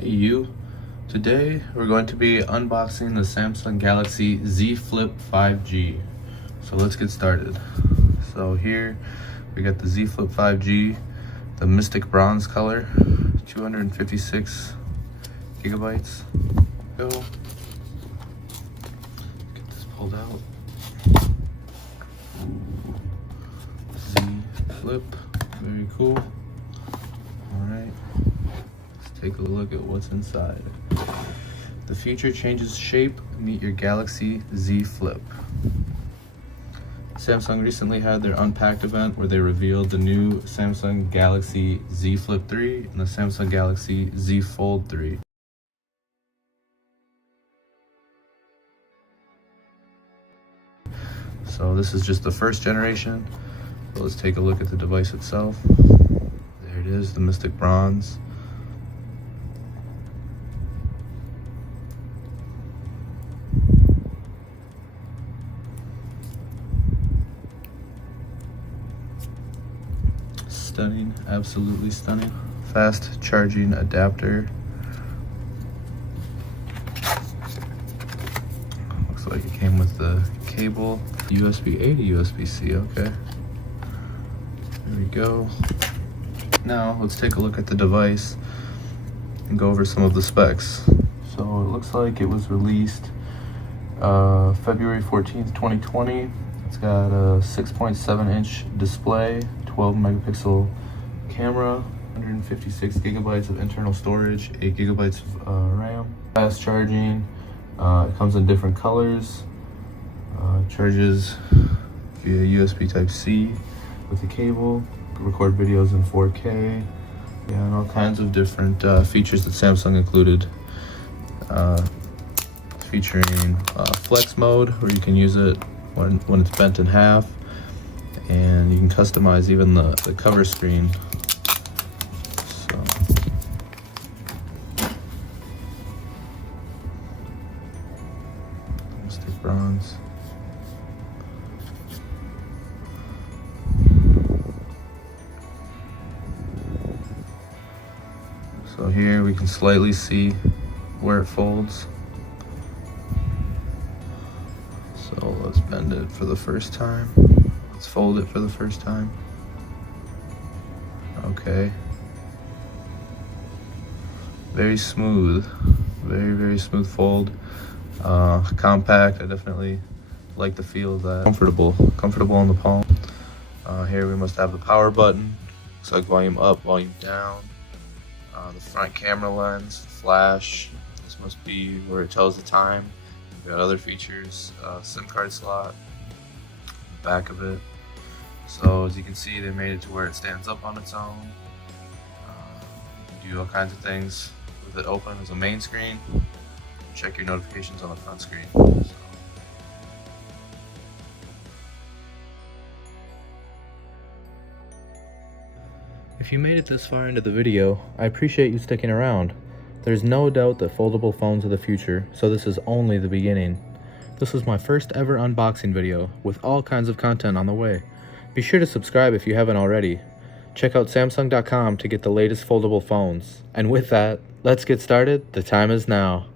Hey you, today we're going to be unboxing the Samsung Galaxy Z Flip 5G. So let's get started. So here we got the Z Flip 5G, the Mystic Bronze color, 256 gigabytes. Go. Get this pulled out. Z Flip, very cool. Alright. Take a look at what's inside. The future changes shape. Meet your Galaxy Z Flip. Samsung recently had their Unpacked event where they revealed the new Samsung Galaxy Z Flip 3 and the Samsung Galaxy Z Fold 3. So this is just the first generation. But let's take a look at the device itself. There it is, the Mystic Bronze. Stunning, absolutely stunning. Fast charging adapter. Looks like it came with the cable. USB-A to USB-C, okay. There we go. Now let's take a look at the device and go over some of the specs. So it looks like it was released February 14th, 2020. It's got a 6.7-inch display, 12 megapixel camera, 156 gigabytes of internal storage, 8 gigabytes of RAM. Fast charging, it comes in different colors. Charges via USB Type-C with the cable. Record videos in 4K. Yeah, and all kinds of different features that Samsung included. Featuring flex mode, where you can use it when it's bent in half, and you can customize even the cover screen. So Mystic Bronze. So here we can slightly see where it folds. So let's bend it for the first time. Let's fold it for the first time. Okay. Very smooth. Very, very smooth fold. Compact. I definitely like the feel of that. Comfortable on the palm. Here we must have the power button. Looks like volume up, volume down. The front camera lens, flash. This must be where it tells the time. We've got other features, SIM card slot, back of it. So as you can see, they made it to where it stands up on its own. You can do all kinds of things with it open as a main screen. Check your notifications on the front screen. So. If you made it this far into the video, I appreciate you sticking around. There's no doubt that foldable phones are the future, so this is only the beginning. This was my first ever unboxing video, with all kinds of content on the way. Be sure to subscribe if you haven't already. Check out Samsung.com to get the latest foldable phones. And with that, let's get started. The time is now.